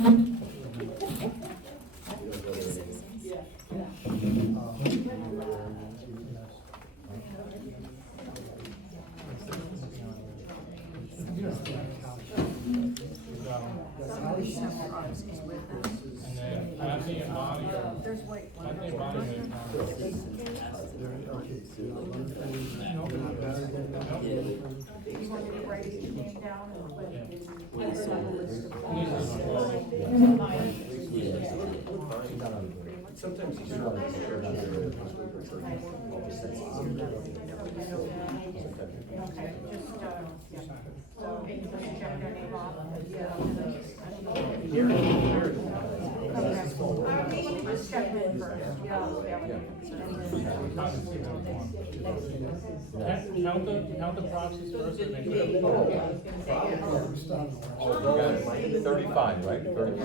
Anthony and Bonnie are, Anthony and Bonnie are now. You want me to write your name down and put Sometimes he's not in the okay, just, yeah. So, you just check your name off. Just check it in first. Count the proxies first and make sure. 35, right? 35.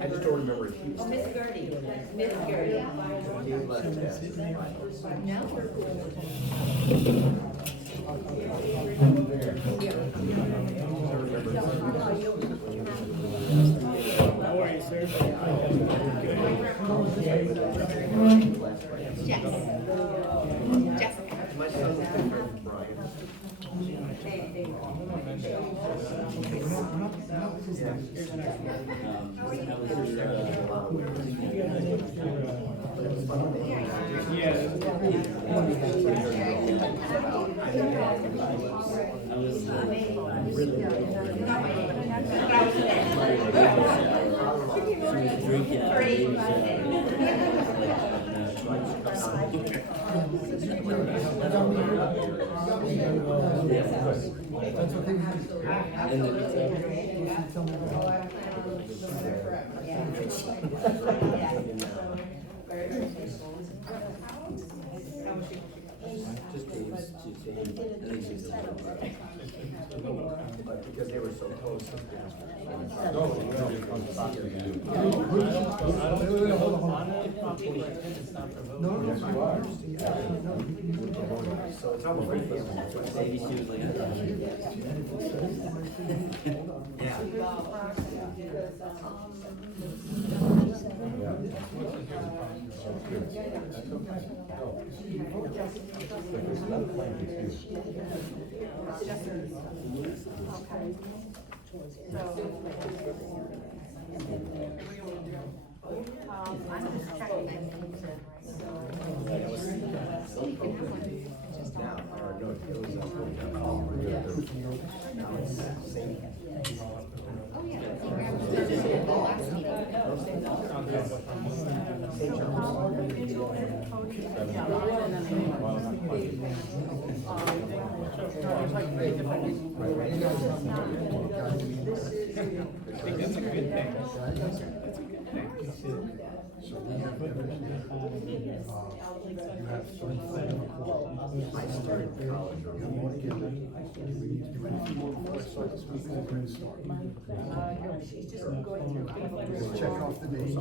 I just don't remember if he was. Miss Gertie, Miss Gertie. He left, How are you, sir? Jessica. My son was from Brian. But because they were so close. So it's almost like maybe she was like, I'm just checking. That's a good thing. So we have you have 35. I started college. You want to get ready? Do we need to do anything more before I start this week? We're going to start. She's just going through. Just check off the names.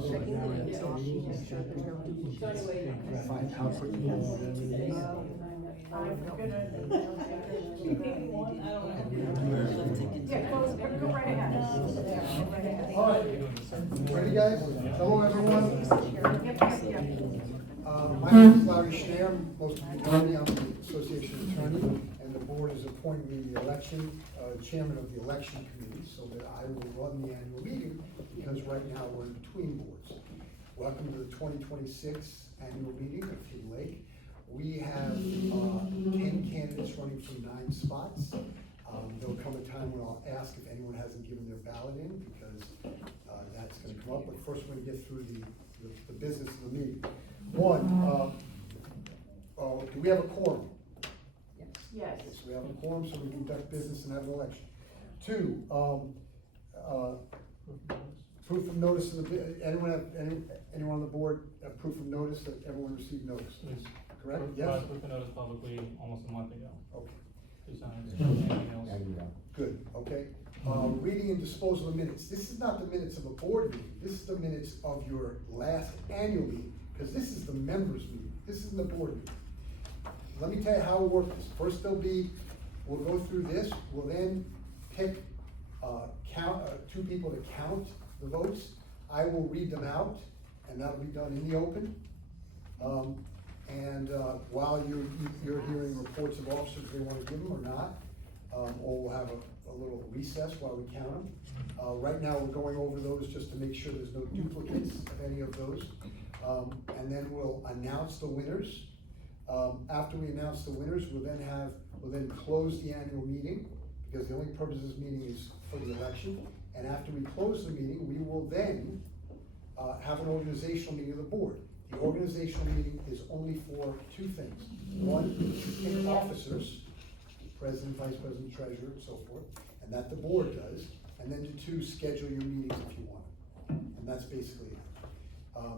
Find out what you want. Yeah, go right ahead. All right, ready guys? Hello everyone. My name is Larry Schneer, most of you know me, I'm the association attorney, and the board has appointed me the chairman of the election committee, so that I will run the annual meeting, because right now we're in between boards. Welcome to the 2026 annual meeting of Hidden Lake. We have 10 candidates running for 9 spots. There'll come a time when I'll ask if anyone hasn't given their ballot in, because that's going to come up. But first, we're going to get through the business of the meeting. One, do we have a quorum? Yes. So we have a quorum, so we conduct business and have an election. 2, proof of notice of anyone on the board have proof of notice that everyone received notice? Correct? Yes? Put the notice publicly almost a month ago. Okay. Good, okay. Reading and disposal of minutes. This is not the minutes of a board meeting. This is the minutes of your last annual meeting, because this is the members' meeting. this isn't the board meeting. Let me tell you how we'll work this. First we'll go through this, we'll then pick, two people to count the votes. I will read them out, and that'll be done in the open. While you're hearing reports of officers, they wanna give them or not, or we'll have a little recess while we count them. Right now, we're going over those just to make sure there's no duplicates of any of those. And then we'll announce the winners. After we announce the winners, we'll then close the annual meeting, because the only purpose of this meeting is for the election. And after we close the meeting, we will then have an organizational meeting of the board. The organizational meeting is only for two things. One, to pick officers, president, vice president, treasurer, and so forth, and that the board does. And then to schedule your meetings if you want. And that's basically it.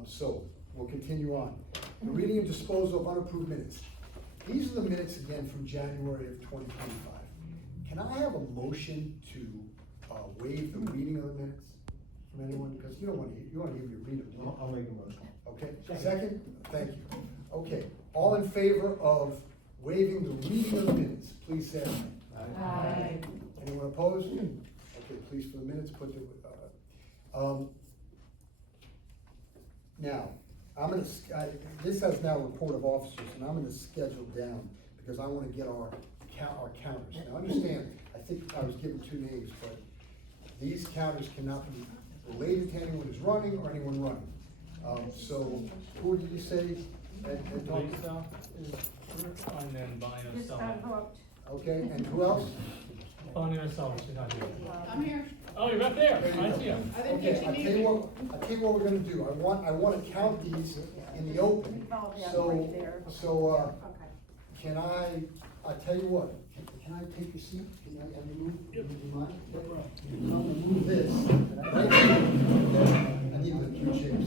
So we'll continue on. The reading and disposal of unapproved minutes. These are the minutes again from January of 2025. Can I have a motion to waive the reading of the minutes from anyone? Because you want to hear me read them. I'll make a motion. Okay, second? Thank you. Okay, all in favor of waiving the reading of the minutes, please say aye. Aye. Anyone opposed? Okay, please, for the minutes, put the, now, this has now report of officers, and I'm gonna schedule down, because I wanna get our counters. Now, understand, I think I was given two names, but these counters cannot be related to anyone who's running or anyone running. So, who did you say? Ed Thompson? Lisa is, and then Bonnie Just got herself. hooked. Okay, and who else? Bonnie herself, she's not here. I'm here. Oh, you're right there, I see you. I didn't Okay, get you I'll tell neither. you what we're gonna do. I wanna count these in the open. Oh, yeah, So, right there. so, Okay. I'll tell you what, can I take your seat? Can I have you move? Would you mind? I'm gonna move this. I need the two chairs.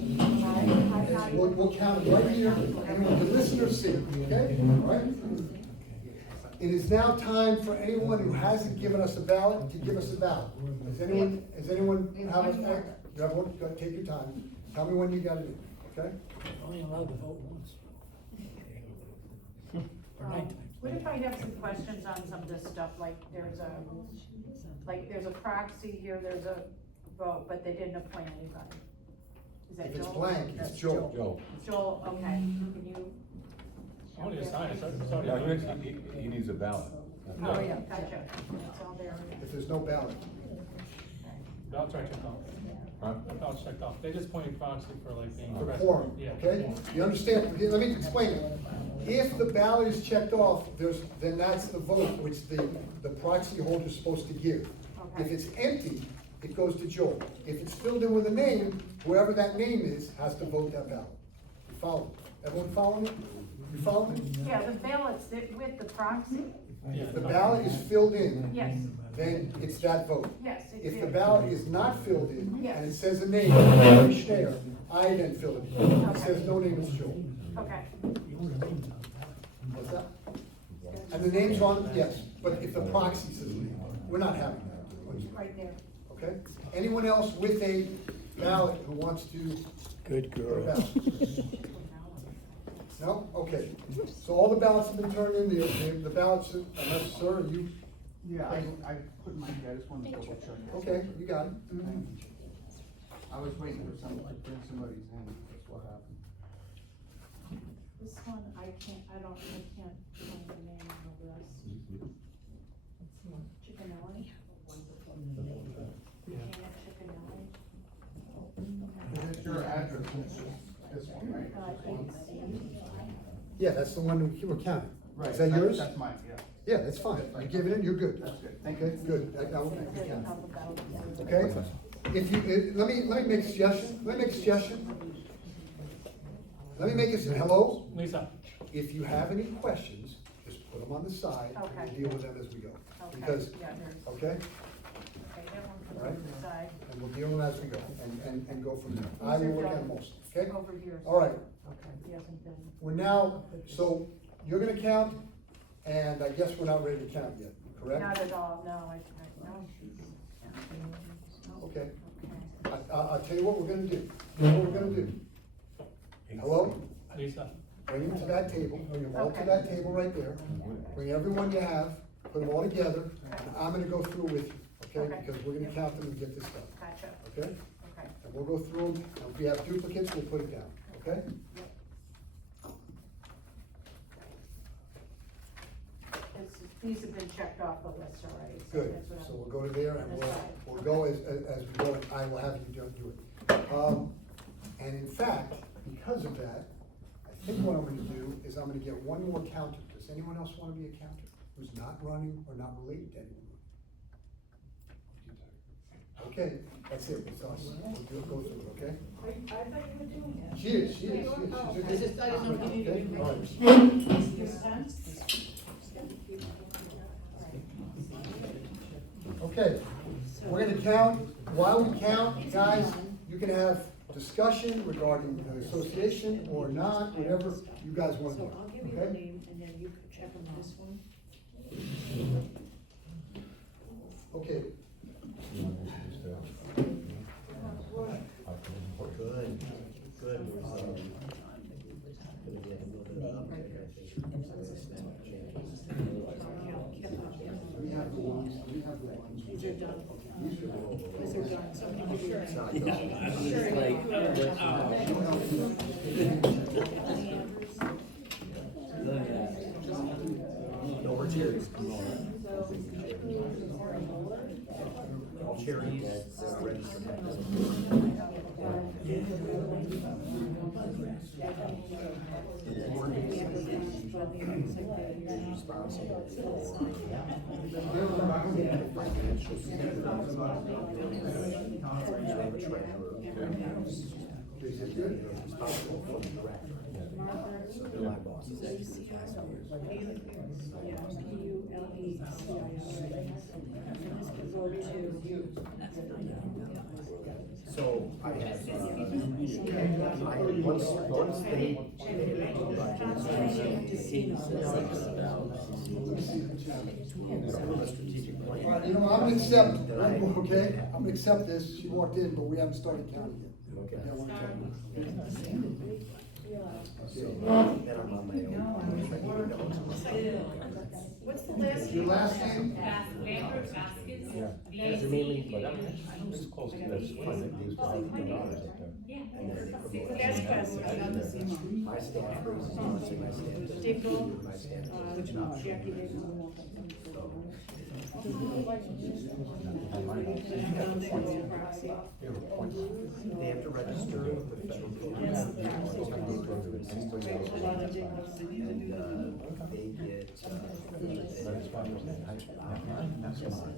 We'll count it right here, and the listeners see, okay? All right? It is now time for anyone who hasn't given us a ballot to give us a ballot. Does anyone have a, you have one, go, take your time. Tell me when you got it in, okay? Only allowed to vote once. Or 9 times. What if I have some questions on some of this stuff, like there's a proxy here, there's a vote, but they didn't appoint anybody? Is that If it's Joel? blank, it's Joel. Joe. Joel, okay, can you? I need to sign it, it's already. Yeah, he needs a ballot. Oh, yeah, gotcha, it's all there. If there's no ballot. Ballots are checked off. Huh? The ballots checked off, they just pointed proxy for like being. For present. quorum, Yeah. okay? quorum. You understand, let me explain it. If the ballot is checked off, then that's the vote which the proxy holder is supposed to give. If Okay. it's empty, it goes to Joel. If it's filled in with a name, whoever that name is has to vote that ballot. You follow me? Everyone follow me? You follow me? Yeah, the ballots that with the proxy, If the ballot is filled in, yes, then it's that vote. yes, it's If the there. ballot is not filled in, and it Yes. says a name, Larry Schneider, I then fill it in. If it says no name, it's Joel. Okay, What's that? And the name's on, yes, but if the proxy says name, we're not having that, right there. okay? Anyone else with a ballot who wants to Good put a girl. ballot? No? Okay. So all the ballots have been turned in, the ballots, unless, sir, you, Yeah, I put mine here, I just wanted to double check. okay, you got it. I was waiting for somebody to bring somebody's in, that's what happened. This one, I can't find the name of this. Chickenelli? Yeah. Janet Chickenelli? Is it your address, it's just this one, right? This one? 8C. Yeah, that's the one we were counting. Right, Is that yours? That's mine, yeah. Yeah, that's fine. You give it in, you're good. That's good, thank Okay, you. good. That will be There's counted. a couple ballots. Okay? If you, let me make a suggestion, Let me make a, hello? Lisa, If you have any questions, just put them on the side, and Okay. we'll deal with them as we go. Okay, Because, yeah, there's, okay, okay, that one comes Alright. on the side, and we'll deal with them as we go, and go from there. I will look at most, okay? over here. All right. Okay, he hasn't been. We're now, so you're gonna count, and I guess we're not ready to count yet, correct? Not at all, no, no. Okay. Okay. I'll tell you what we're gonna do. Here's what we're gonna do. Hello? Lisa, bring them to that table, bring them all to Okay. that table right there. Bring everyone you have, put them all together, and I'm gonna go through with you, okay? Okay. Because we're gonna count them and get this done, Gotcha, okay? okay. And we'll go through them, and if we have duplicates, we'll put it down, okay? These have been checked off the list already, so Good, that's what I'm. so we'll go to there and That's fine. we'll go as we go, and I will have you do it. And in fact, because of that, I think what I'm gonna do is I'm gonna get one more counter. Does anyone else wanna be a counter who's not running or not related to anyone? Okay, that's it, it's us. We'll go through it, okay? I thought you were doing that. She is. She's a good- I just, I didn't know if you needed to. Okay, all right. Okay, we're gonna count, while we count, guys, you can have discussion regarding the association or not, whatever you guys wanna do, So I'll give you the okay? name and then you can check on this one. Okay, Good, good. Gonna get a little bit of uptick, I we have the ones, we have the ones. These are done. These are the- These are done, so I'm gonna give you. It's not done. No more cherries. All cherries, registered. Is it good? Responsible for the director. So they're my bosses. Yeah, P-U-L-E-C-I-R. And this can go to. So I have, once they strategic All right, plan. you know, I'm gonna accept, okay, I'm gonna accept this, she walked in, but we haven't started counting yet. Okay. Yeah, we're counting. So then I'm on my own. What's the last Your name? last name? Lambert Vasquez. Is it mainly? It's close to that spot that used to have the dollars up there. And then they promote. That's class. My staff raises, honestly, my staff. Dickel, My staff. Jackie Dickel. They have to register with the federal program. And, they get, But it's fine, that's fine.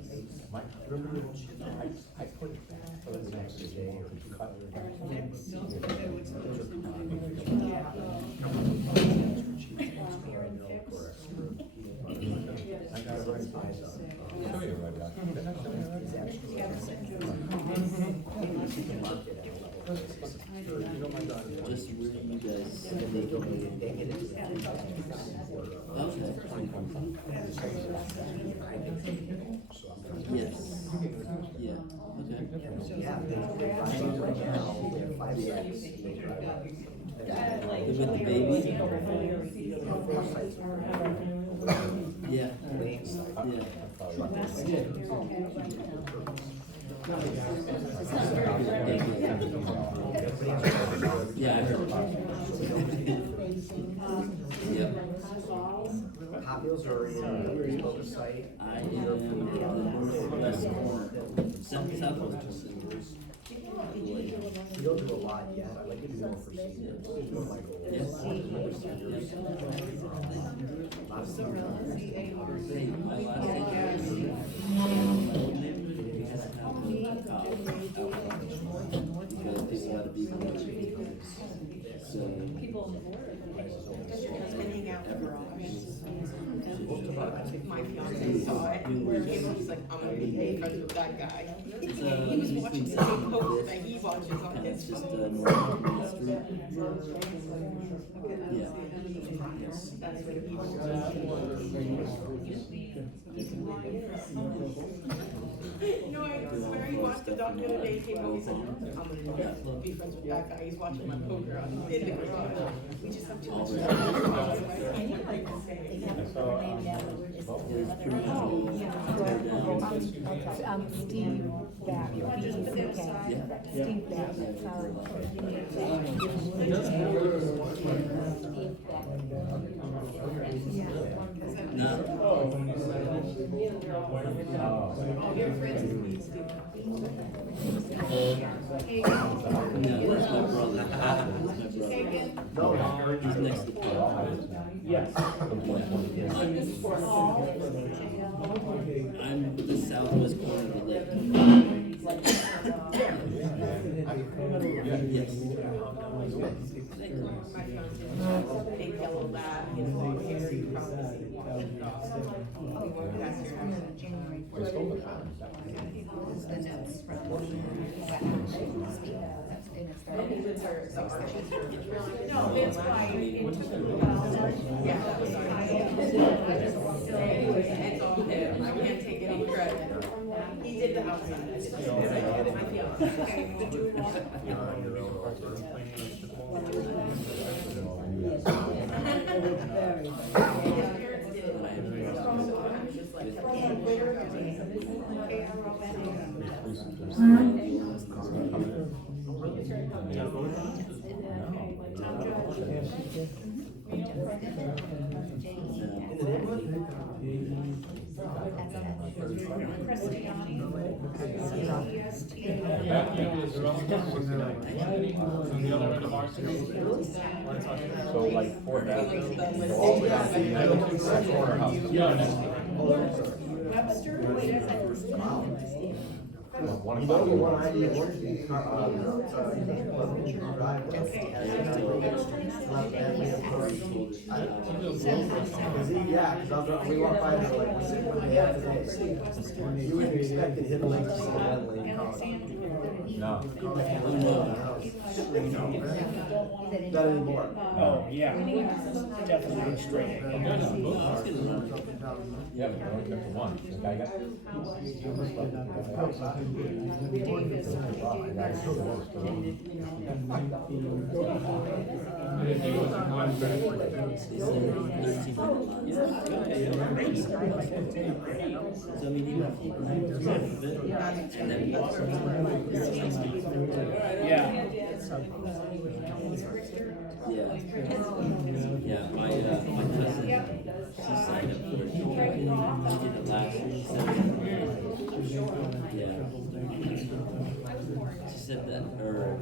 I put it back for the next day or two. I got it right. I'll show you right back. Didn't I show you right? Just where you guys, and then they donate, they get it to the food bank. yes, yeah, okay. Yeah, they drive up right now, they have 5 sites, they drive up. With the baby? Four sites. Yeah, Main site. yeah. Yeah, I heard. Yep. Hot Wheels are in the Boca site. I am in the northwest corner, southwest. We don't do a lot yet, I like to do more for seniors. My goal is Yes. for seniors. Lots of Hey, my last neighborhood has to have a because it's gotta be so. My fiance saw it, and he's like, I'm gonna be friends with that guy. He was watching the same post that he watches on It's his just phone. north of the street. Yeah. That's what he was. You know, I swear he watched the dog the other day, came over, he said, I'm gonna be friends with that guy, he's watching my poker on in the garage. We just have too much. Steve back. You want to just put that aside? Steve back, sorry. Your friends with me, Steve. No, that's my brother. That's my brother. He's next to Paul. Yes. I'm the southwest corner of the lake. Yes. My fiance, big yellow lab, you know, long hair, you probably see him walking the dog. We walk past your house. He lives there, so Archie. No, that's why it took a Yeah, that was ours. It's all him, I can't take any credit. He did the outside, I did the inside. My fiance. Okay, the do walk. His parents did it like, so I was just like. Okay, I wrote that Back, you know, there's a road on the other end of our street. So like 4,000, all the way down to that corner house. Yeah, next to it. Webster, One You know, the one I did, yeah, cause we walked by there like, what's it, what they have today? You wouldn't expect it hit a lake so badly in college. No. Not anymore. Oh, yeah, definitely straight. Yeah, but I only took the one. The guy got. So I mean, even if you and then walk Yeah. Yeah, my cousin, she signed up for it. She did it last year. She said that her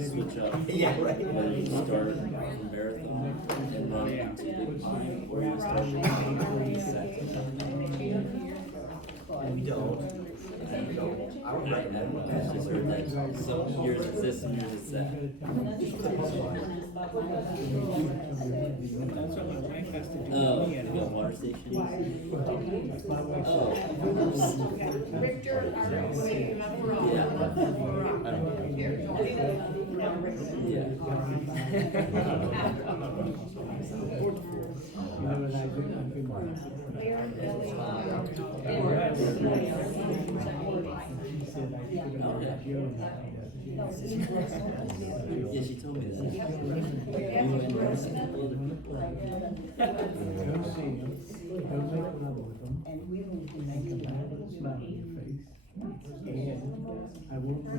switch up. Yeah, right. When you start a marathon and run into the time, or you start running second. We don't. I would recommend I just heard that some years it's this, some years it's that. Oh, you got water stations? Oh. Richter, Yeah, she told me that. You and a couple other people. and we moved in 1990. I won't. My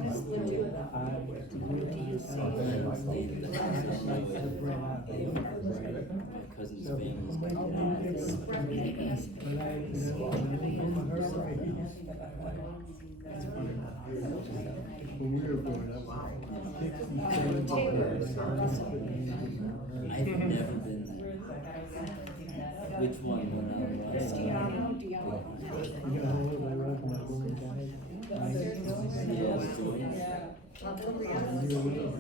cousin's family's back When we were growing up, I've never been there. Which one? Dion. you got hold of my rock and my woman died.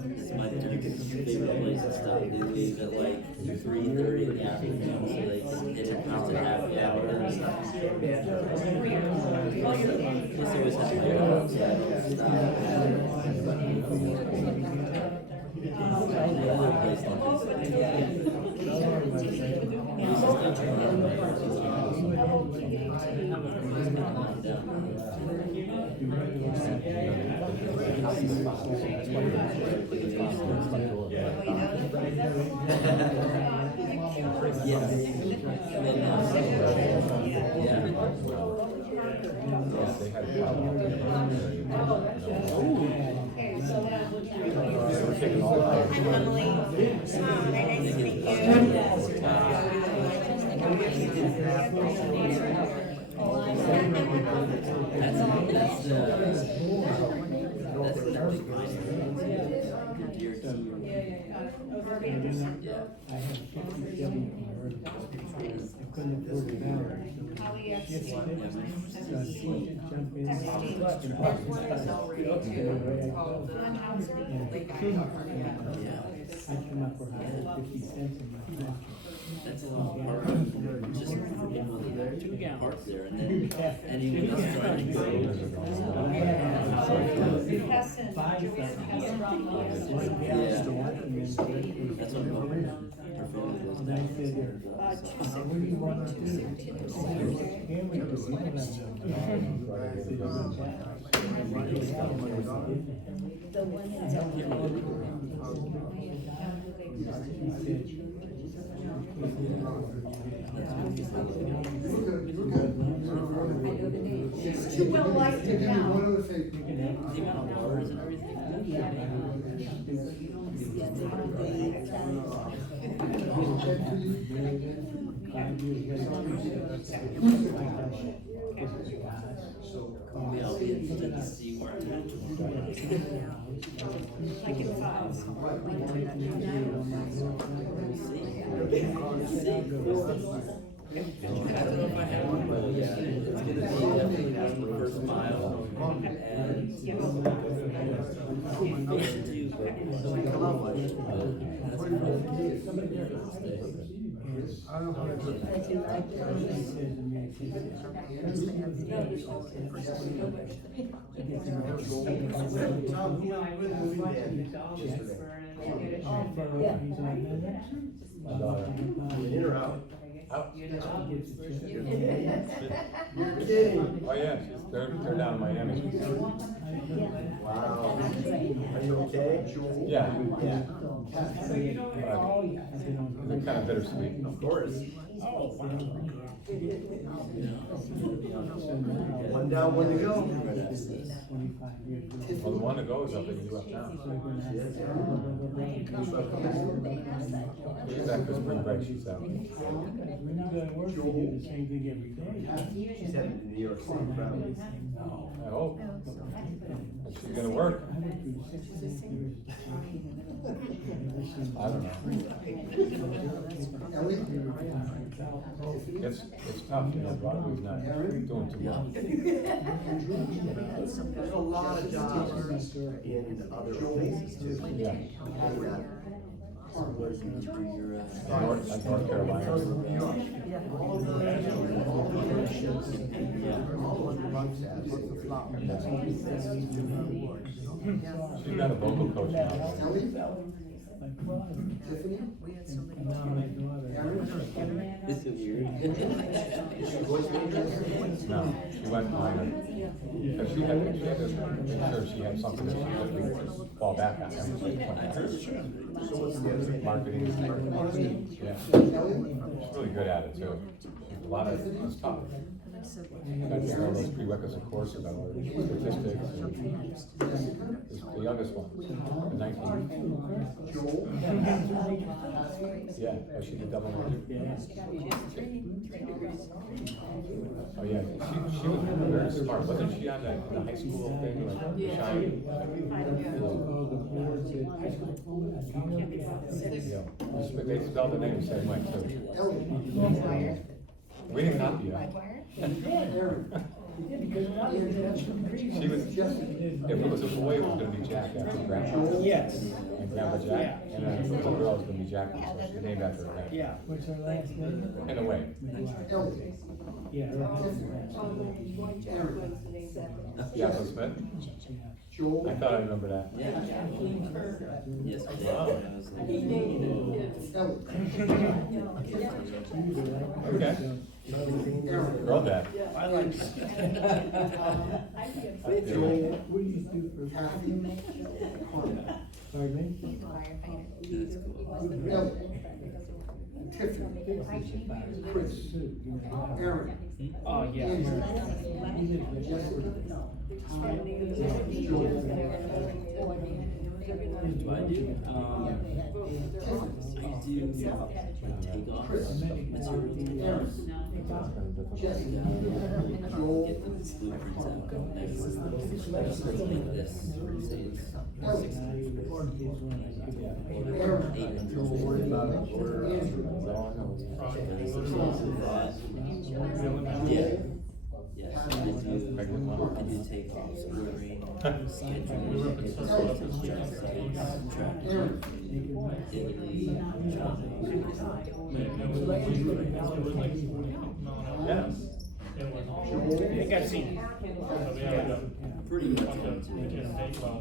It's my favorite place to stop. They leave at like 3:30 in the afternoon, so they hit it just a happy hour. Plus always have to go, so I don't stop. The other place, we used to stop They had a problem. They were taking all out. Hi, Emily. Hi, nice to meet I had 57 cars. I couldn't afford it now. Just jump in. I came up with 150 cents in my pocket. That's a lot of park, just for people that park there, and then anyone that's trying to go. That's what I'm hoping. Her family goes And I down. said, what do you want to do? Family goes, "You don't have enough money." I said, "You don't Too well liked to now. One other thing. The amount of bars and everything. Yeah, I'll be interested to see where I'm at. I don't know if I have one, but yeah, it's gonna be definitely past the first mile. And phase two, but that's In or out? You're kidding. Oh, yeah, they're down in Miami. Wow. Are you okay? Yeah. Yeah. They're kind of bittersweet. Of course. One down, one to go. Well, the one that goes up, they can do up now. She's after spring break, she's out. We're not gonna work, we do the same thing every day. She's headed to New York City, probably. I hope. And she's gonna work. I went through 16 years. I don't know. It's tough, you know, Broadway's not doing too well. There's a lot of jobs in other places too. Yeah. where did you do your, North Carolina. She's got a vocal coach now. This is weird. No, she went minor. Because she had to make sure she had something that she could fall back on. Marketing. Yeah. She's really good at it too. A lot of, it's tough. Got to all those prerequisite courses on statistics and the youngest one, the 19. Yeah, she did double major. Oh yeah, she was very smart, wasn't she on the high school thing, like Shine? Yeah, they spelled the name the same way too. We didn't copy that. She was, if it was a boy, it was gonna be Jack after Grandpa. Yes. And Grandpa Jack, and then if it was a girl, it was gonna be Jackie, so she named after her. Yeah, what's her last name? In a way. Yeah. Yasmin Smith? Joel. I thought I remembered that. Yeah. Yes, I did. Wow. I was like, Ellen. Okay. Love that. I like it. Joel. What do you do for? Kathy. Carmen. Pardon me? that's cool. Ellen. Tiffany. Chris. Aaron. Oh, yeah. Andrew. Jessica. Joel. What do I do? I do takeoff material Jessica. takeoff. Joel. Get the blueprints out. Let's make this, say it's 800. Yeah. Yes, I do takeoffs, ordering, scheduling, get the job sites, tracking, daily, Yeah. I think I've seen it. pretty much Like a on to legitimate, well,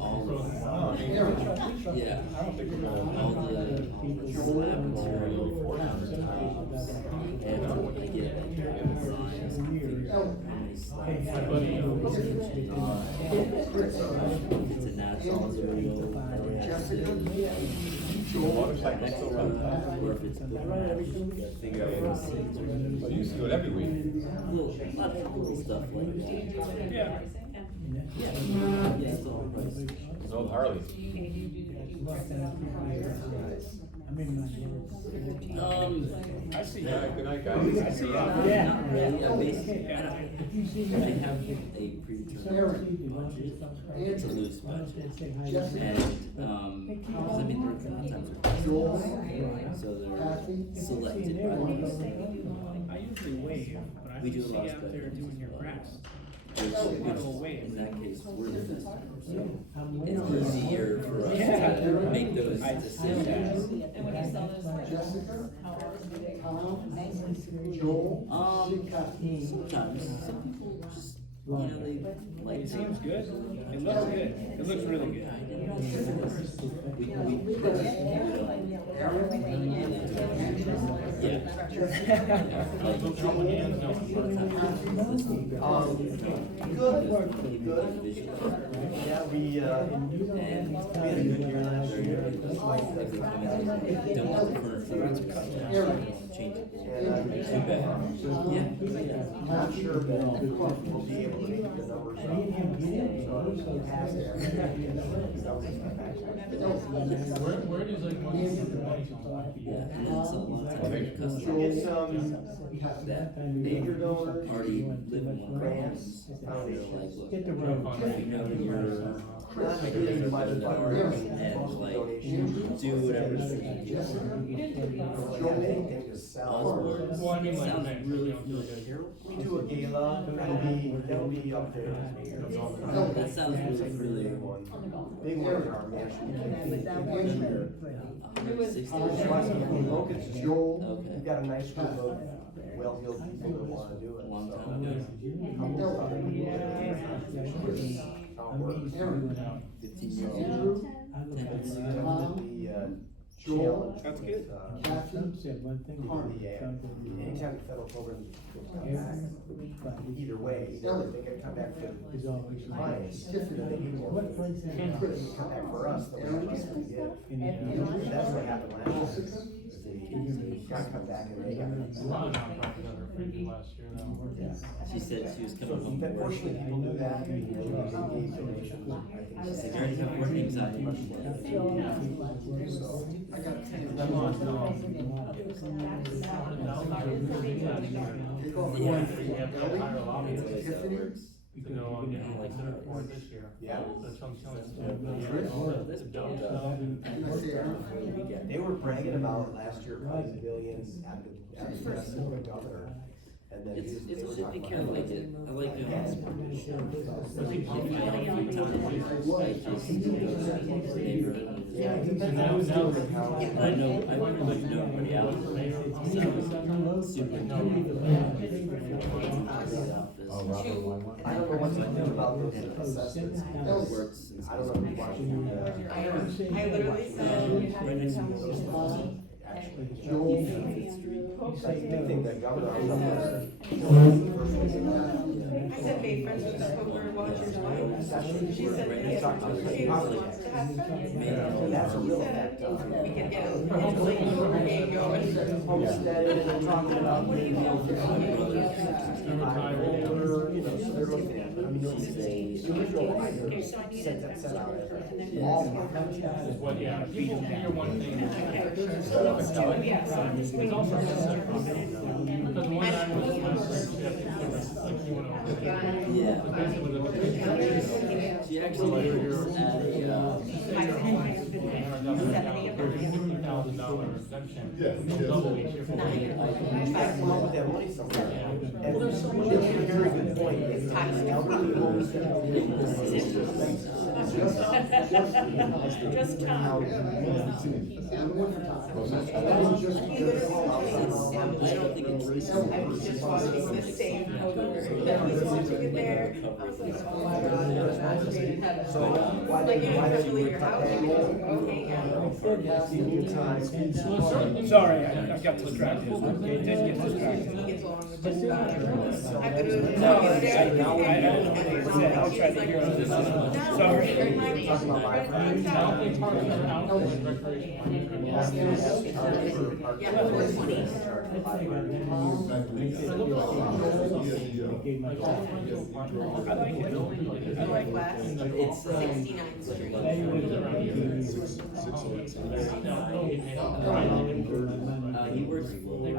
all of Oh, yeah, I don't think we're gonna. all the slab material for countertops, and I get like designs, figure out how many slabs. My buddy, It's a natural material, Motorcycle still runs. or if it's built, figure out what seams are used. Well, you used to do it every week. Little, lot of little stuff like that. Yeah. Yeah, it's all price. Those old Harleys. I see. Good night, good night, guys. I see. Not really, I basically, I have a predetermined budget, it's a loose budget. And, cause I mean, there are times where, so they're selected by the I usually wave, but I We do don't a see lot you of out there specialties doing as your well. grass. which in that case, we're the customer, so it's easier for us to make those decisions. Jessica, Tom, Joel, Sometimes, some people just, you know, they like. It seems good. It looks good. It looks really good. Good. Yeah, we had a good year last year. Not sure that we'll be able to make the numbers. where does like money get the money from? Yeah, and then some, a lot of times Get customers some that major donors, already live in one grants, they're foundations. like, look, Get the you road. know, you're Not really by the and like, do whatever's needed. Joel, anything to sell. Well, I mean, like, Sounds thanks, really, you know, really good. terrible. We do a gala, that'll be up there. That sounds really, Big ones are mansion. Locust, Joel, Okay. we've got a nice group of well-heeled people that wanna do it. Long so. time ago. How it works. 15 years ago. 10 It's years ago. definitely a challenge. That's good. Anytime the federal program goes back, either way, either they can come back for clients, then they need more. They can come back for us, then we have less to give. That's what happened last year. They got come back and they got. A lot of nonprofits that are pretty good last year though. She said she was So coming home from work. unfortunately, people do that, they gave donations, I think. She said, "You're gonna have work anxiety." So, I got You have to hire a lot of people Tiffany, to go on, you know, like the report this year. Yeah. The chunk chunks. They were bragging about last year cutting the billions at the press of the governor. And then It's, they were I talking kind of about- like it. I like it. Yeah. If I have free time, I just go to the neighborhood. Yeah, it depends Now- on who's now- doing how. And I know, I pretty much know everybody out there. So, super cool. this. Oh, Robert two, Weinberg. and I then don't know what to part do two, about those and assessments. how it works and I don't know if watching, I literally said, you have to tell me. I think the governor. I said, made friends with the poker watcher's wife. She said, yes, she wants to have friends. That's a real fact. We can get a hopefully game going. Homestead, and they're talking about maybe they're looking at, I mean, the original writer sent that out as all Well, yeah, people hear one thing. It's also because one time was like you want to. Yeah. She actually works at a, $50,000 exemption. Double each year for come up with that money somewhere. And there's a very good point, it's elderly homes. Just Tom. I don't think it's. I was just watching the same poker that was watching it there. I was like, oh my god, I was watching in heaven. So why Like, they, you why don't have they to leave your house, you can go hang out. Sorry, I got distracted. It did get distracted. He gets along with this guy. I would have. No, I'll try to hear this. Sorry. Now they park their out and recreation. Yeah, 420. Northwest, It's, 69th Street. he works for. We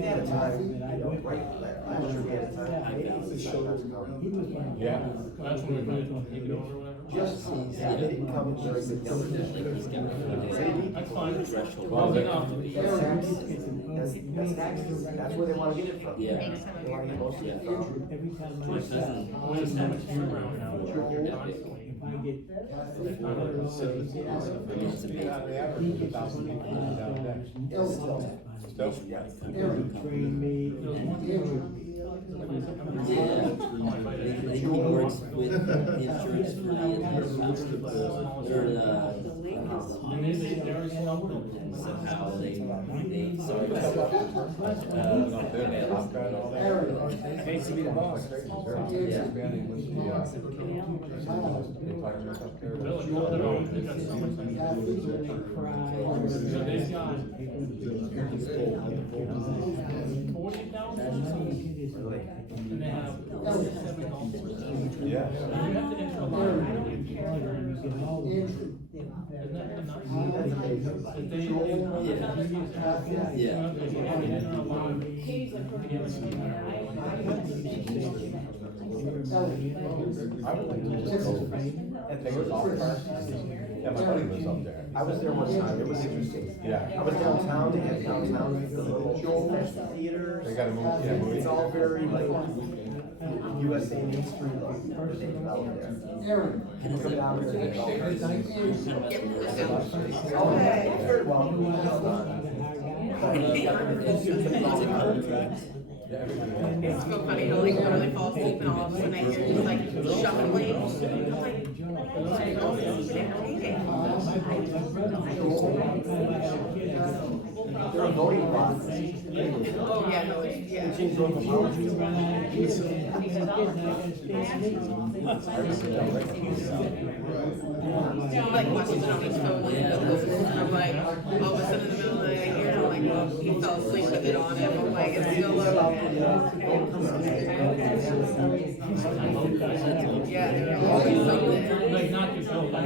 had a time, right, last year we had a time, maybe it was Yeah. That's when we're going to take it over or whatever. just, yeah, they didn't come in very good numbers. That's fine. Threshold. Well, enough. That's taxes, that's where they wanna get it from. Yeah. They wanna get most of it from. Every time I Which doesn't, Only doesn't so have much to year round now. if I get. He gets train me. he works with insurance for and somehow they sorry. Basically the boss. So they've got 40,000 and they have 7 golfers. Yeah. You have to enter a line. Isn't that not? That they Yeah. enter a line. I would like to just go and take a golf cart. Yeah, my buddy lives up there. I was there one time, it was interesting. Yeah. I was downtown, they had downtown, the little theaters. They gotta move, yeah, move. It's all very like USA Main Street, like, they developed there. People come down there, they develop everything. Oh, hey, very well. It's so funny how like totally fall asleep and all of a sudden I hear just like shuffling. I'm like, They're a voting box. oh yeah, no, yeah. Change local policies. Like watching it on his phone and I'm like, all of a sudden in the middle of the night I hear it, I'm like, he fell asleep with it on him, I'm like, it's still up. Yeah, they're always something. Like not just go by.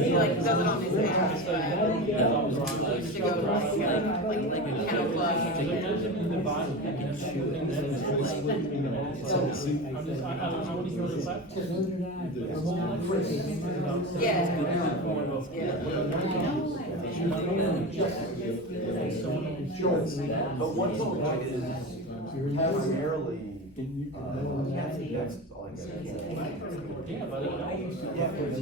He like does it on his app, but he used to go to like kennel club. Yeah. But one vote is primarily And you can go on that. That's all I got. Yeah, but I used to Yeah, work with a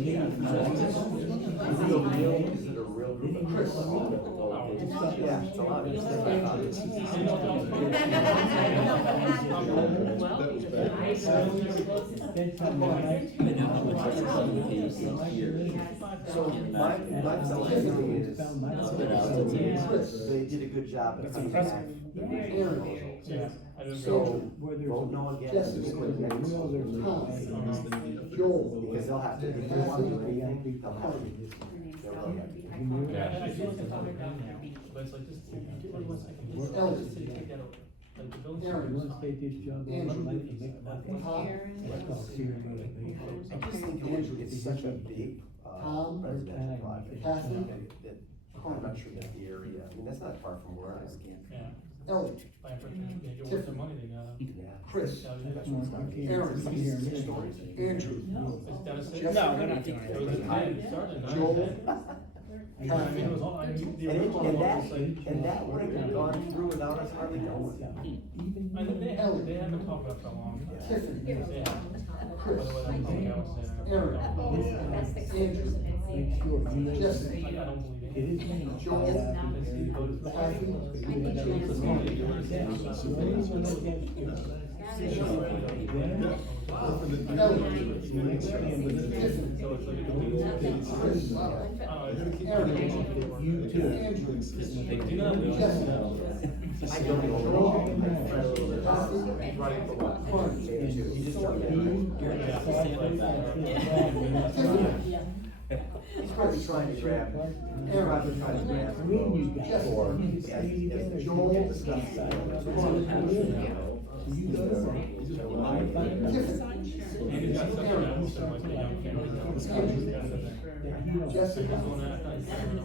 Is it a real group of Chris? Yeah, it's a lot of stuff. I know how much it's complicated here. So my philosophy is, Chris. they did a good job of cutting back the proposals. Yeah, I do So, where there's vote a- no again, Yes, just it's put it next. Well, there's a- Joel. Because they'll have to, if they want to do anything, they'll have to. They'll have to. Yeah, I feel like it's all right now, but it's like, just, give it 1 second. Just- Ellen. just take that over. Like, the building. Aaron. Once they did job, they Andrew. like to make nothing. That's called fear motivation. I just think Andrew, it's such a big, Tom. residential project. Kathy. That I'm not sure that the area, I mean, that's not far from where I am. Yeah. Ellie, By unfortunately, yeah, you're worth the money they got. Yeah. Chris, Yeah, That's it's one I can't Aaron. see here. Andrew, Dennis. Jessica. No, we're not doing it. It was a 10, it started at 9, Joel. 10. I mean, it was all, I mean, the And original one was like. that would have gone through without us hardly knowing. I think they haven't talked about so long. Tiffany, Yeah. By Chris, the way, that's something else there. Aaron. Andrew, Make sure you know. Jessica. I don't believe It it. is me. Joel. Kathy. Ellie, Tiffany, So it's like. Chris, Aaron, You too. Andrew, They do not do Jessica. I don't know. I read a little bit about it. Running for what? Maybe two. He just jumped in. He's probably trying to grab, he's probably trying to grab for Joel, the stuff. Maybe it's got something else that might be young families. Jessica,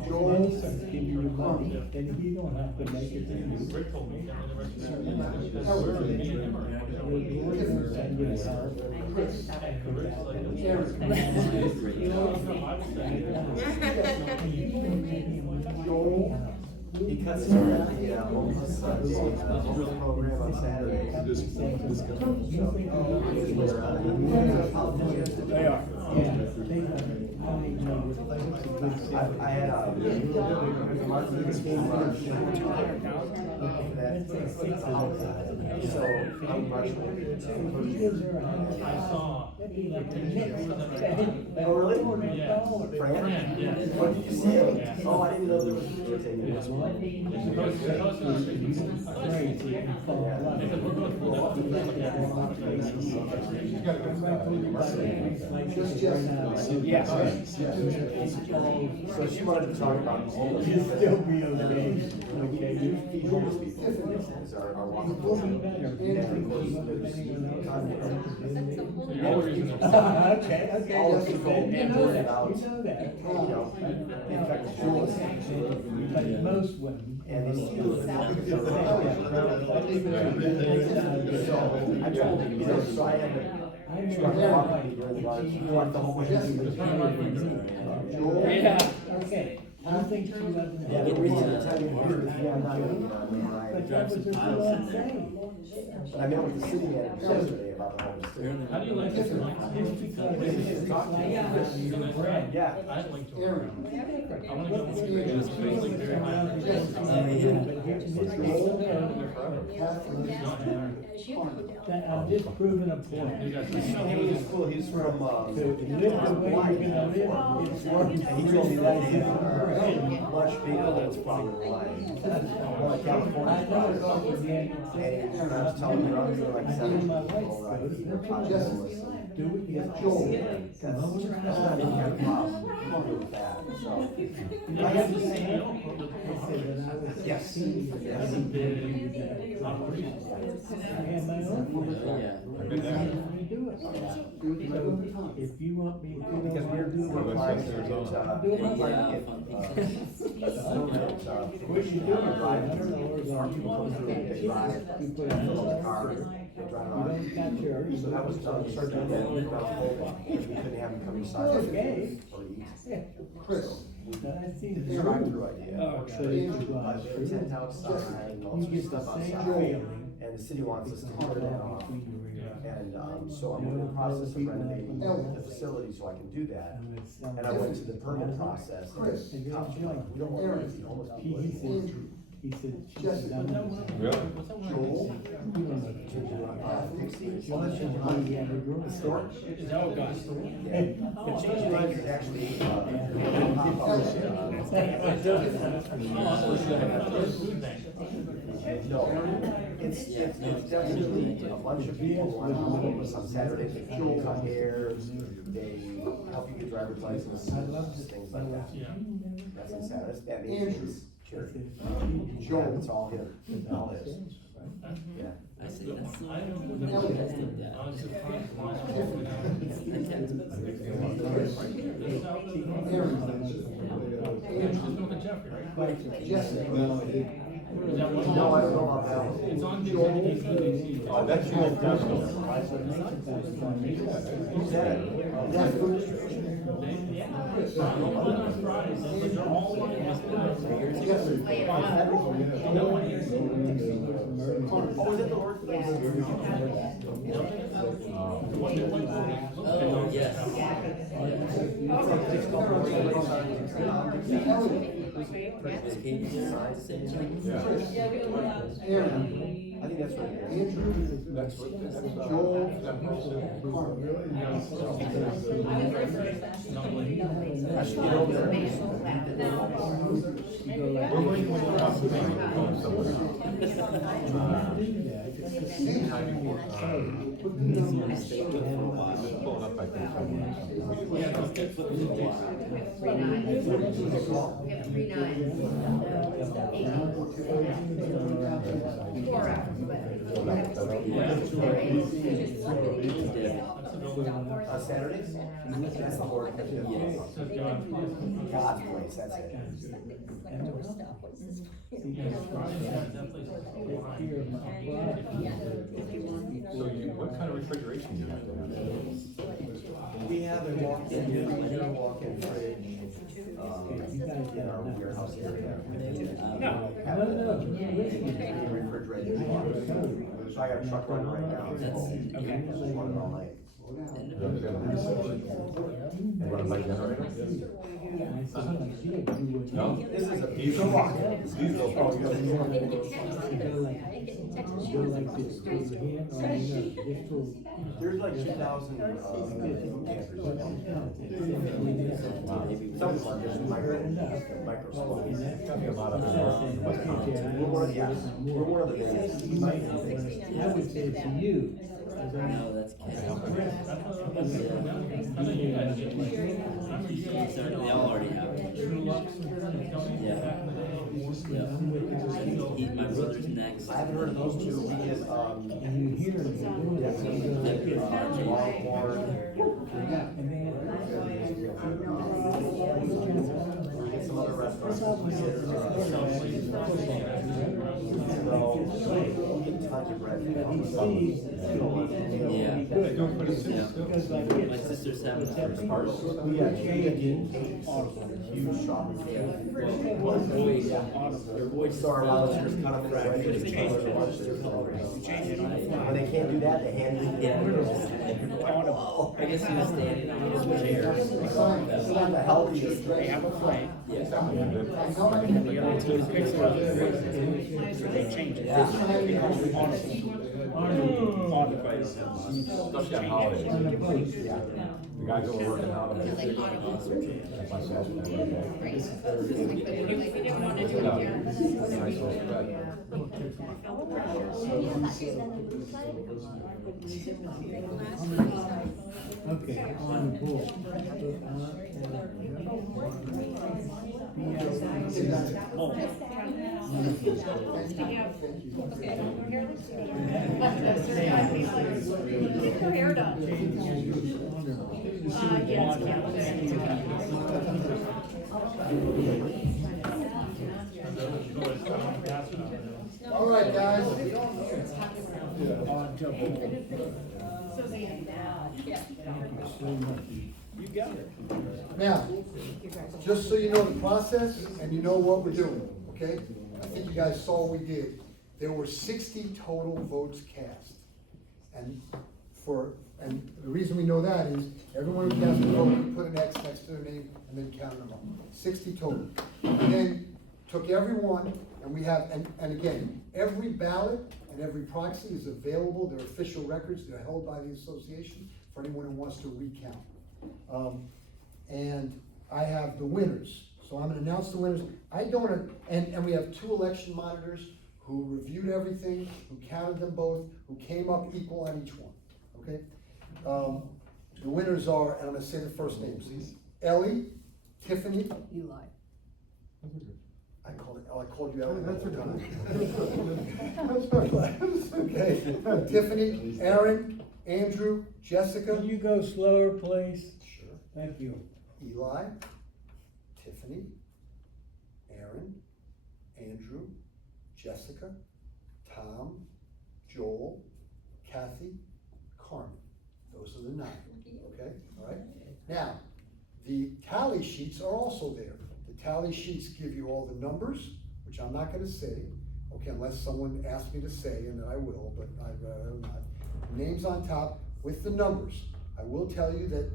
Joel, give you money, then you don't have to make it. Rick told me that the rest of the. Ellie. Me and him are. Send you help. Chris, And the Rick's like. Aaron. Joel, He cuts his hair at the, homeless program on Saturday. They are. Yeah. I had a Martin Luther King march. So I'm marching. I saw. Oh, really? Yeah. Fran? Yeah. What did you say? Oh, I didn't know there was rotating this one. Yes. So she wanted to talk about homeless. You'll still be okay. Okay. Feed homeless people is our walk. And of course, there's The other reason it's. Okay, okay. all the people You know that, about, you know that. you know, infected homeless. But most women. And they see those. So I told him, you know, so I had to start walking during lunch, walk the whole way. Joel? Yeah, okay. I think she doesn't. Yeah, the reason I'm telling you is, yeah, I'm not gonna be on the But ride. that was her full saying. But I met with the city manager yesterday about the homeless. How do you like this? It's because it's like your friend. Yeah. I like to. Aaron. I wanna go with you. It's like very high. That I'm just proving a point. He was cool, he's from, To live the way you're gonna live, it's working. and he told me that he had much bigger than his father line. Well, California. I know it's all the end. And I was telling him, I was like I do 7 my people, life, right? so They're it's probably just homeless. do it, you have Joel. That's not any kind of problem. I'm okay with that, so. I have to say, no. Yes. I had my own. Yeah. I do it. So if you want me to do Because it, we're do it. applying to get, we're trying to get, We should do it. I don't know where it's on. You drive, You put it fill in up the the car, they drive You around. don't catch her. So that was done, started doing that, we couldn't have them come inside. Okay. Or eat. Chris, But I think The it's drive-through idea. Oh, so you go out Tent outside, and all You sorts of get the stuff same outside. feeling. and the city wants us to tear that off. And, so I'm in the process of renovating the facility so I can do that. And I went to the permit process, and it's tough, like, we don't want to see homeless people anymore. He said, Jessica. Really? Joel, Dixie, well, that's the store. Is that what got stolen? Yeah, the change line is actually, no, it's definitely a bunch of people who are homeless on Saturdays, they fuel cut hairs, they help you get driver's license, things like that. Yeah. That's on Saturdays, that means charity. Joel, it's all him, all his. Yeah. I see, that's so. I I don't did know. that. I was surprised when I saw Jeffrey, right? Jessica. Is that one? No, I don't know about that one. It's on the. Oh, that's your personal. Who's that? That's food distribution. On Fridays, but they're all one in this. No one here. Oh, is it the work? Oh, yes. Was Katie the same thing? Yeah. Aaron. I think that's what it is. Andrew. That's what, that's Joel. I should get over there. We're working with the hospital, going pulling up, I think, Saturdays? That's the Lord. God's place, that's it. So what kind of refrigeration do you have there? We have a walk-in, freezer, walk-in fridge, in our warehouse area. Have a refrigerated car. So I got a truck running right now, so it's just running all night. And what about generator? No? This is a diesel rock. Diesel, oh, There's like 2,000, campers. Some of them are just micro schools. Got me a lot of, Wisconsin. We're one of the biggest. I would say to you. No, that's Ken. Sorry, they all already have it. Yeah. Yeah. Eat my brother's next. I haven't heard of those two. We get, some other restaurants. Tons of bread. Yeah. They do it for the city Yeah. still. My sister's having the first party. We got huge shopping. So our vouchers cut up right. When they can't do that, they hand it. Yeah. I guess he was standing on his chair. It's not the healthiest. They have a flight. Yeah. Let's go to picture of it. So they change it. They call it audible. Especially on holidays. The guys that were working out on it. Like myself. We didn't want to do it here. Nice little spread. Okay, on board. Get your hair done. All right, guys. You got it. Now, just so you know the process and you know what we're doing, okay? I think you guys saw what we did. There were 60 total votes cast. And the reason we know that is everyone who cast a vote, we put an X next to their name and then count them up. 60 total. And then took everyone, and we have, and again, every ballot and every proxy is available. They're official records. They're held by the association for anyone who wants to recount. And I have the winners. So I'm gonna announce the winners. I don't wanna, and we have 2 election monitors who reviewed everything, who counted them both, who came up equal on each one, okay? The winners are, and I'm gonna say the first names, Ellie, Tiffany. Eli. I called you Ellie. That's okay. Tiffany, Aaron, Andrew, Jessica. Can you go slower, please? Sure. Thank you. Eli, Tiffany, Aaron, Andrew, Jessica, Tom, Joel, Kathy, Carmen. Those are the 9, okay, all right? Now, the tally sheets are also there. The tally sheets give you all the numbers, which I'm not gonna say, okay, unless someone asks me to say, and then I will, but I'd rather not. Names on top with the numbers. I will tell you that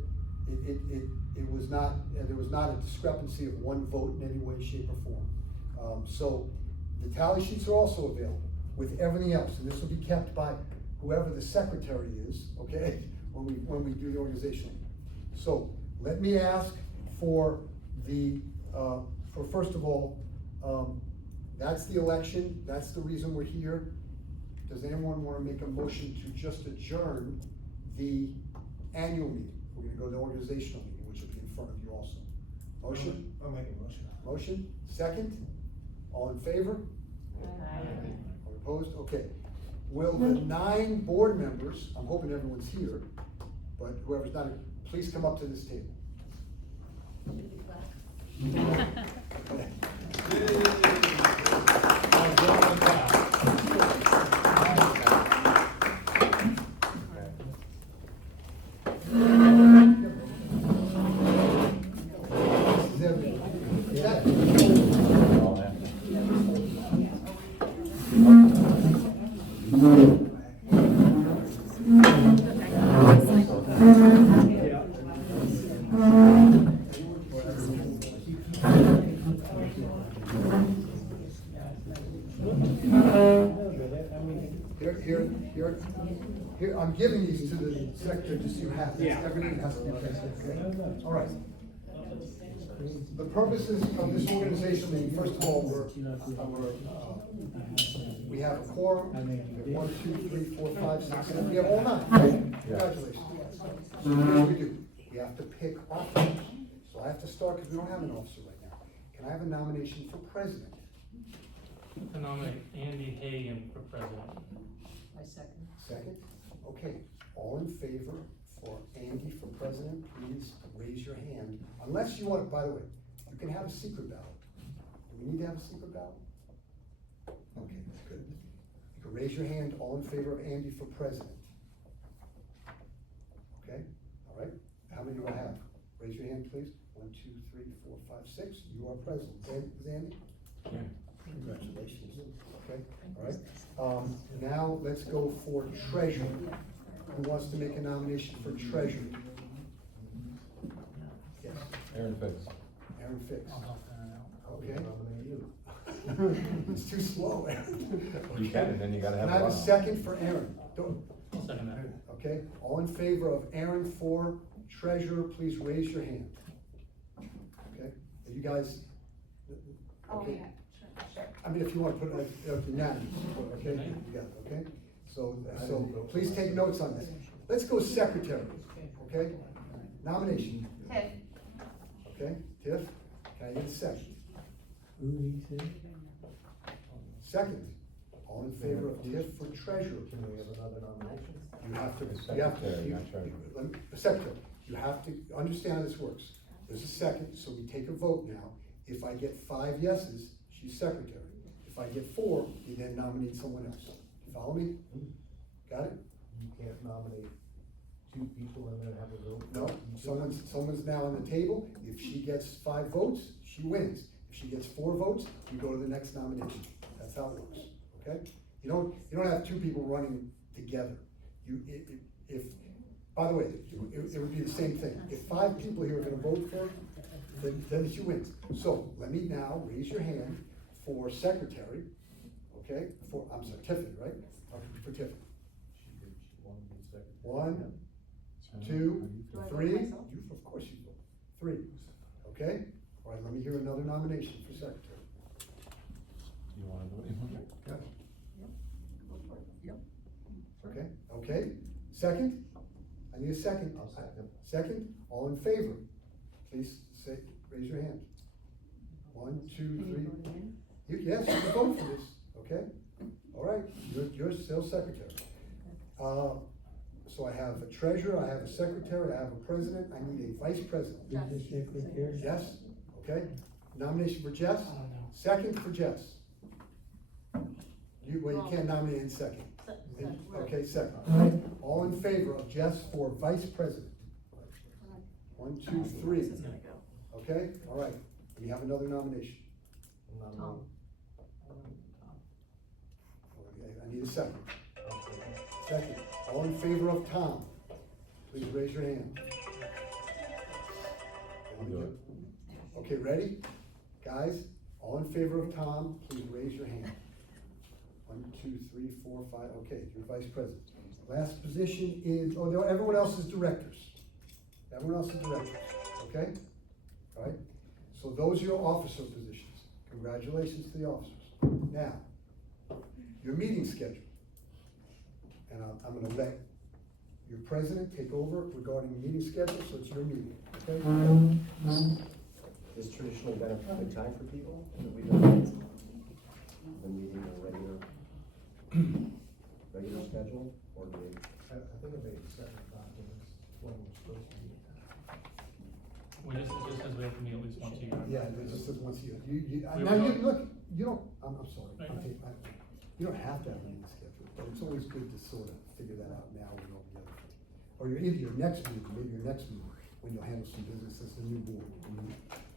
it was not, there was not a discrepancy of 1 vote in any way, shape, or form. So the tally sheets are also available with everything else, and this will be kept by whoever the secretary is, okay, when we do the organization. So let me ask for the, for first of all, that's the election, that's the reason we're here. Does anyone want to make a motion to just adjourn the annual meeting? We're gonna go to the organizational meeting, which will be in front of you also. Motion? I'll make a motion. Motion, second? All in favor? All opposed? Okay. Will the 9 board members, I'm hoping everyone's here, but whoever's not, please come up to this table. Here, I'm giving these to the secretary just so you have this. Everything has to be fixed, okay? All right. The purposes of this organizational meeting, first of all, we have a quorum. We have 1, 2, 3, 4, 5, 6, 7. We have all 9. Congratulations. So here's what we do. We have to pick officers. So I have to start because we don't have an officer right now. Can I have a nomination for president? I nominate Andy Hagan for president. I second. Second? Okay, all in favor for Andy for president, please raise your hand. Unless you want, by the way, you can have a secret ballot. Do we need to have a secret ballot? Okay, that's good. You can raise your hand, all in favor of Andy for president. Okay, all right. How many do I have? Raise your hand, please. 1, 2, 3, 4, 5, 6. You are president. Is Andy? Yeah. Congratulations. Okay, all right. Now let's go for treasurer. Who wants to make a nomination for treasurer? Yes, Aaron Fitz. Aaron Fix. Okay. It's too slow, Aaron. You can, and then you gotta have Can I have a one. second for Aaron? I'll second that. Okay, all in favor of Aaron for treasurer, please raise your hand. Okay, are you guys? Oh, Okay. yeah, sure. I mean, if you want to put it like, unanimous, okay, you got it, okay? So please take notes on this. Let's go secretary, okay? Nomination, Tiff, okay? Tiff, can I get a second? Who did he say? Second, all in favor of Tiff for treasurer? Can we have another nomination? You have to, Secretary, not treasurer. Secretary, you have to understand how this works. There's a second, so we take a vote now. If I get 5 yeses, she's secretary. If I get 4, you then nominate someone else. Follow me? Got it? You can't nominate 2 people and then have a vote? No, someone's now on the table. If she gets 5 votes, she wins. If she gets 4 votes, you go to the next nomination. That's how it works, okay? You don't have two people running together. If, by the way, it would be the same thing. If 5 people here are gonna vote for, then it's you wins. So let me now raise your hand for secretary, okay? I'm sorry, Tiffany, right? Okay, for Tiffany. 1, 2, 3. Of course you will. 3. Okay? All right, let me hear another nomination for secretary. You wanna do it? Okay, okay. Second? I need a second. I'll second. Second? All in favor? Please say, raise your hand. 1, 2, 3. Yes, you can vote for this, okay? All right, you're still secretary. So I have a treasurer, I have a secretary, I have a president, I need a vice president. Business secretary. Jess, okay? Nomination for Jess? Second for Jess. You can't nominate in second. Okay, second. All in favor of Jess for vice president? 1, 2, 3. Okay, all right. We have another nomination. Tom. Okay, I need a second. Second. All in favor of Tom? Please raise your hand. I'll do it. Okay, ready? Guys, all in favor of Tom, please raise your hand. 1, 2, 3, 4, 5, okay, you're vice president. Last position is, everyone else is directors. Everyone else is directors, okay? All right, so those are your officer positions. Congratulations to the officers. Now, your meeting schedule. And I'm gonna let your president take over regarding the meeting schedule, so it's your meeting, okay? Has traditionally been a good time for people? Have we done the meeting a regular schedule, or do we? I think if they set it back when we're supposed to be. It just says we have to meet at least once a year. Yeah, it just says once a year. We Now, will- look, you don't, I'm sorry, Right. you don't have to have a meeting schedule, but it's always good to sort of figure that out now when you're all together. Or either your next meeting, maybe your next meeting, when you'll handle some business as the new board,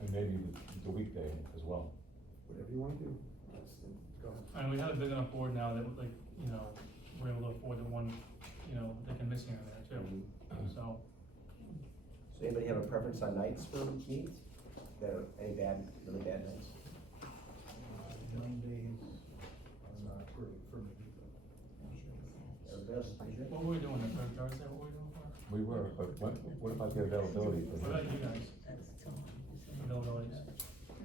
And maybe the weekday as well. whatever you wanna do. Go ahead. And we have a big enough board now that, like, we're able to afford the one, they can miss here and there too, so. Does anybody have a preference on nights for meetings? Any really bad nights? Mondays are not great for me. Everybody else is pretty good? What were we doing, the third Thursday, what were we doing for? We were, but what about the availability for What about you guys? Availabilities?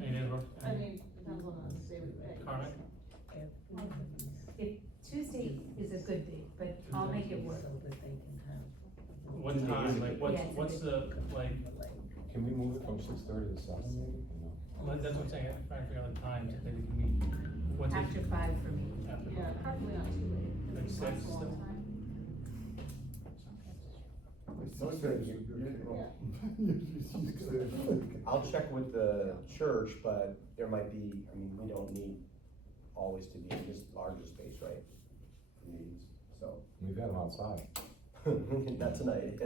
Any days work? I mean, depends on the day of the day. Carmen? If Tuesday is a good day, but I'll make it work. What time, like, what's the, like, Can we move it from 6:30 to 7 maybe? that's what I'm saying, I'm trying to figure out the times that we can meet. What's it- After 5 for me. After, Yeah, probably not too late. like 6 That's a long still? time. Most things I'll check with the church, but there might be, we don't need always to be in this larger space, right? For meetings, so. We've had them outside. Not tonight.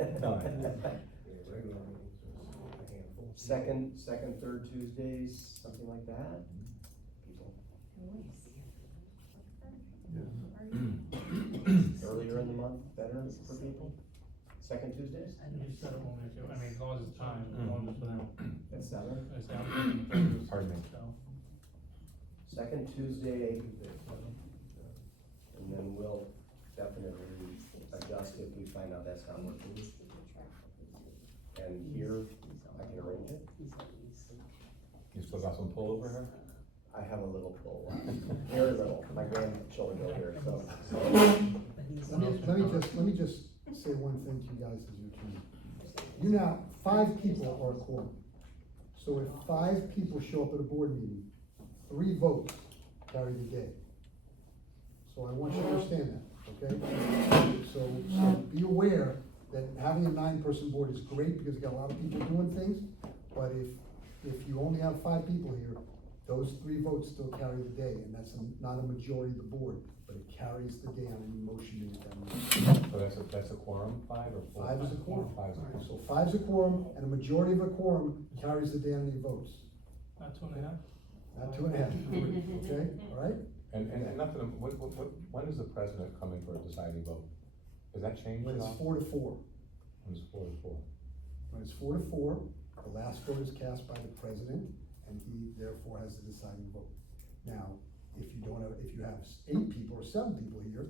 Second, third Tuesdays, something like that? People. Earlier in the month, better for people? Second Tuesdays? You said it won't be too, as long as it's time, as long as it's for them. At 7? I say I'm thinking Thursdays, Pardon me. so. Second Tuesday, and then we'll definitely adjust if we find out that's not working. And here, I can arrange it. You still got some pull over here? I have a little pull, very little, my grandchildren go here, so. Let me just say one thing to you guys as your team. You now, 5 people are a quorum. So if 5 people show up at a board meeting, 3 votes carry the day. So I want you to understand that, okay? So be aware that having a 9-person board is great because you got a lot of people doing things, but if you only have 5 people here, those 3 votes still carry the day, and that's not a majority of the board, but it carries the day on any motion in the So that's a quorum, 5 or 4? 5 is a quorum. 5 is a quorum. So 5's a quorum, and a majority of a quorum carries the day on any votes. Not 2.5? Not 2.5, okay, all right? And nothing, when is the president coming for a deciding vote? Has that changed When at it's all? 4-4, When it's 4-4. when it's 4-4, the last vote is cast by the president, and he therefore has the deciding vote. Now, if you don't have, if you have 8 people or 7 people here,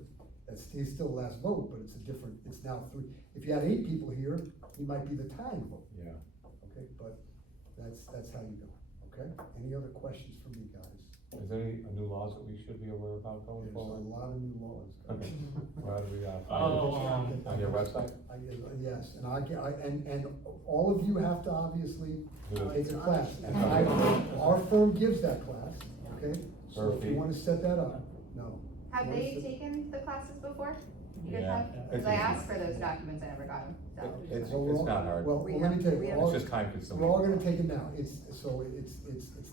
that's, he's still the last vote, but it's a different, it's now 3. If you had 8 people here, he might be the tying vote, Yeah. okay? But that's how you go, okay? Any other questions from you guys? Is there any new laws that we should be aware about going There's a forward? lot of new laws. Okay. Well, we, Oh, find it on your website? Yes, and and all of you have to obviously Do it. take a class. And Okay. our firm gives that class, okay? So if Perfect. you wanna set that up, no. Have You wanna they set- taken the classes before? You guys Yeah. have? Cause I asked for those documents, I never got them, so. It's Well, we're all- not hard. Well, let me tell you, It's just time consuming. we're all gonna take it now, it's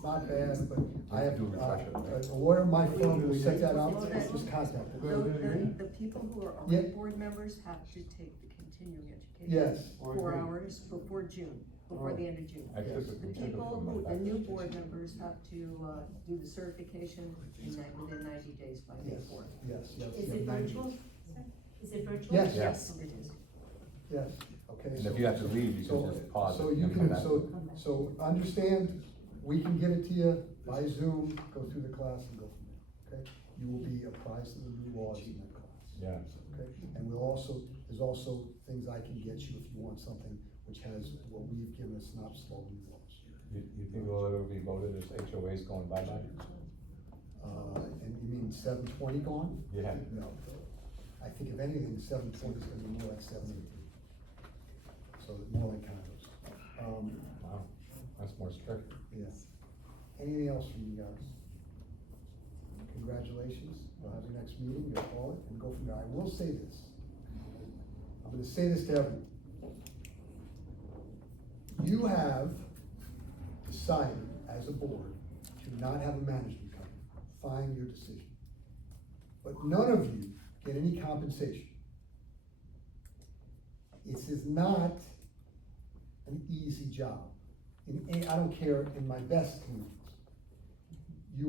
not bad, but I have, Do a refresher. a lawyer in my firm will set that up, just contact them. The people who are Yeah. already board members have to take the continuing education. Yes. 4 hours before June, before the end of June. I took it- The we took it people from who, my the new package. board members have to, do the certification within 90 days by May Yes, 4th. yes. Is it 90. virtual? Is it virtual? Yes. Yes, it is. Yes, okay. And so- if you have to leave, you so- can just pause So it you and come can, back. so understand, we can get it to you by Zoom, go through the class and go from there, okay? You will be apprised of the new laws in that class. Yeah. Okay, and we'll also, there's also things I can get you if you want something which has what we've given a synopsis of all the new laws. You think it'll ever be voted as HOAs going bye-bye? And you mean 720 gone? Yeah. No, I think if anything, 720 is gonna be more like 718. So more like condos. Wow, that's more strict. Yes. Anything else from you guys? Congratulations, we'll have your next meeting, you'll call it, and go from there. I will say this. I'm gonna say this to everyone. You have decided as a board to not have a management company. Fine, your decision. But none of you get any compensation. This is not an easy job. I don't care, in my best communities. You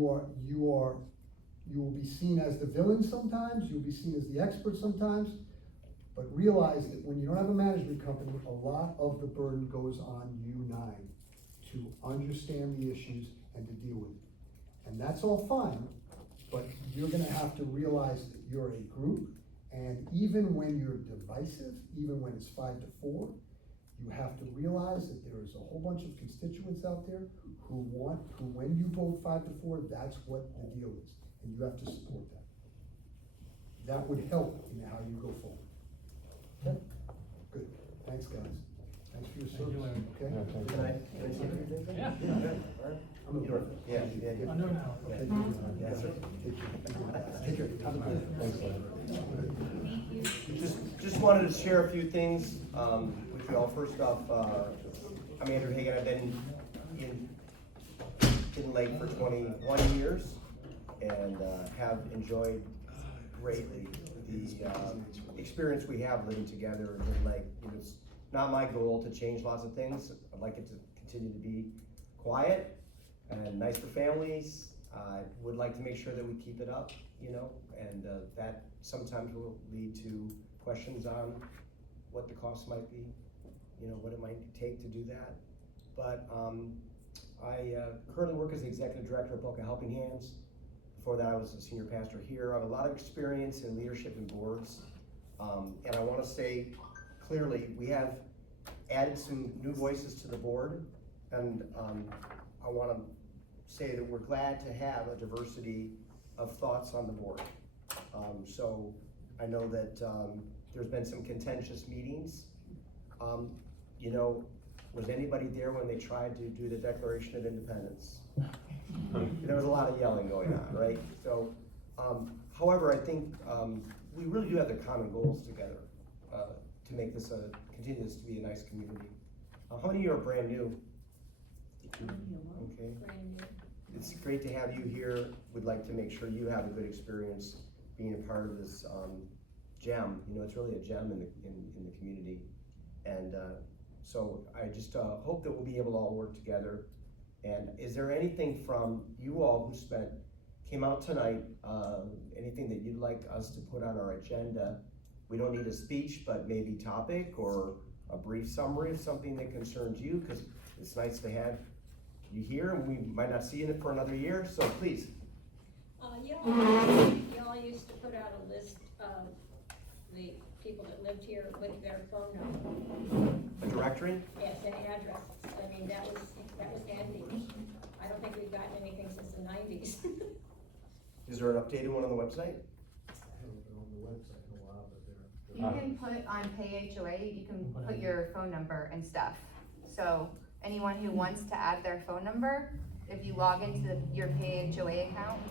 will be seen as the villain sometimes, you'll be seen as the expert sometimes, but realize that when you don't have a management company, a lot of the burden goes on you 9 to understand the issues and to deal with it. And that's all fine, but you're gonna have to realize that you're a group, and even when you're divisive, even when it's 5-4, you have to realize that there is a whole bunch of constituents out there who when you vote 5-4, that's what the deal is, and you have to support that. That would help in how you go forward. Okay? Good, thanks, guys. Thanks for your Thank you, service, Larry. okay? Yeah, thank you. Can I say anything? Yeah. I'm a dork. Yeah, yeah, yeah. I'm doing now. Okay. Yes, sir. Take care. Have a good Thanks, Larry. Just wanted to share a few things, with you all. First off, I'm Andrew Hagan. I've been in Lake for 21 years and, have enjoyed greatly the, experience we have living together in Lake. It's not my goal to change lots of things. I'd like it to continue to be quiet and nice for families. I would like to make sure that we keep it up, and that sometimes will lead to questions on what the cost might be, what it might take to do that. But I currently work as the executive director of Boca Helping Hands. Before that, I was a senior pastor here. I have a lot of experience in leadership and boards. And I want to say clearly, we have added some new voices to the board. And I want to say that we're glad to have a diversity of thoughts on the board. So I know that there's been some contentious meetings. Was anybody there when they tried to do the Declaration of Independence? There was a lot of yelling going on, right? So, however, I think we really do have the common goals together to make this continue this to be a nice community. How many of you are brand new? Okay. It's great to have you here. We'd like to make sure you have a good experience being a part of this gem. It's really a gem in the community. And so I just hope that we'll be able to all work together. And is there anything from you all who spent came out tonight, anything that you'd like us to put on our agenda? We don't need a speech, but maybe topic or a brief summary of something that concerns you, because it's nice to have you here, and we might not see you for another year, so please. Y'all used to put out a list of the people that lived here with their phone number. A directory? Yes, and addresses. I mean, that was handy. I don't think we've gotten anything since the 90s. Is there an updated one on the website? You can put on PayHOA, you can put your phone number and stuff. So anyone who wants to add their phone number, if you log into your PayHOA account,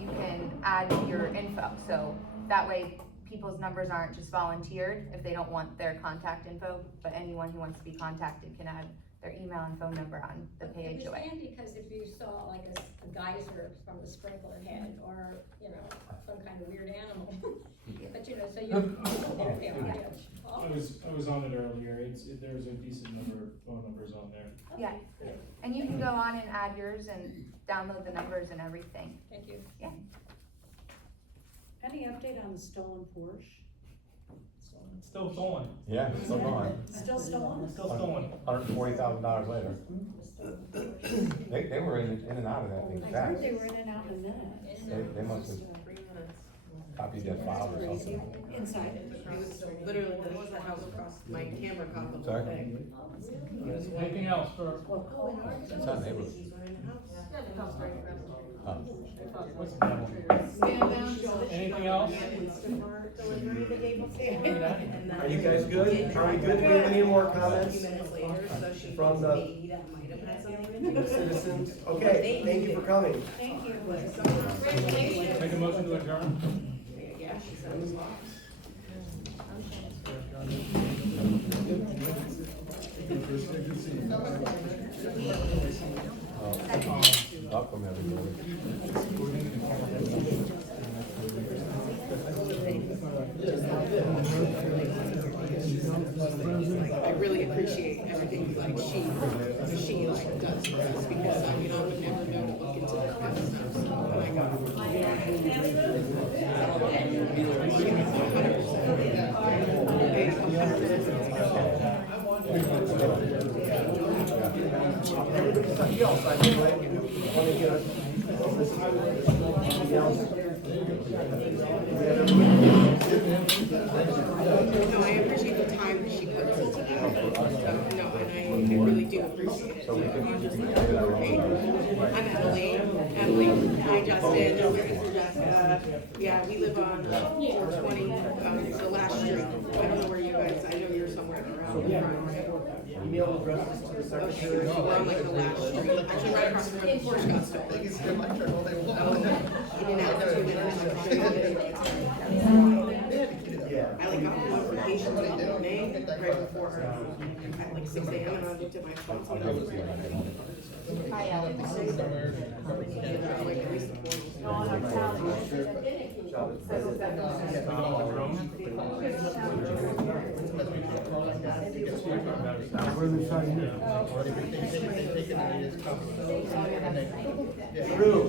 you can add your info. So that way people's numbers aren't just volunteered if they don't want their contact info, but anyone who wants to be contacted can add their email and phone number on the It was PayHOA. handy because if you saw like a geyser from the sprinkler head or, you know, some kind of weird animal. But you know, so you, I was on it earlier, there's a decent number of phone numbers on there. Yeah, and you can go on and add yours and download the numbers and everything. Thank you. Yeah. Any update on the stolen Porsche? Still stolen. Yeah, it's still going. Still stolen? Still stolen. $140,000 later. They were in and out of that thing I fast. heard they were in and out in minutes. They must have copied that file or something. Inside. It was literally the house across my camera caught the whole Sorry? thing. Anything else for, It's not neighborhood. Oh. what's the devil? Anything else? Are you guys good? Are we good? Do we have any more A comments few minutes later, so she from thinks the maybe that might have had something to do. citizens? Okay, thank you for coming. Thank you. Make a motion to adjourn? Yeah, she said it was locked. Welcome, everybody. I really appreciate everything like she like does for us because I mean I would never know to look into that kind of stuff. So when I got Everybody outside, right? Want to get No, I appreciate the time that she puts into that. So, no, and I really do appreciate it. So I'm Emily. Hi, Justin. Jessica. Yeah, we live on 420, the last street. I don't know where you guys, I know you're somewhere around the front, right? email addresses to the secretary. Okay, we're on like the last street, actually right across the road from Porsche got stolen. They can skip my turn all they want. In and out for 2 minutes. Yeah. I like got notifications in May, right before her, at like 6 AM, and I looked at my phone, so I was like, at least the True.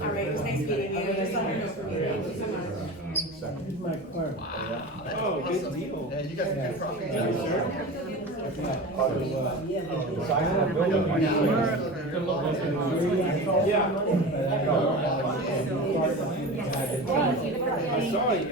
All right, it was nice meeting you, just let her know for me, thank you so much. Here's my card. Oh, good deal. Yeah, you guys are good property. I saw you,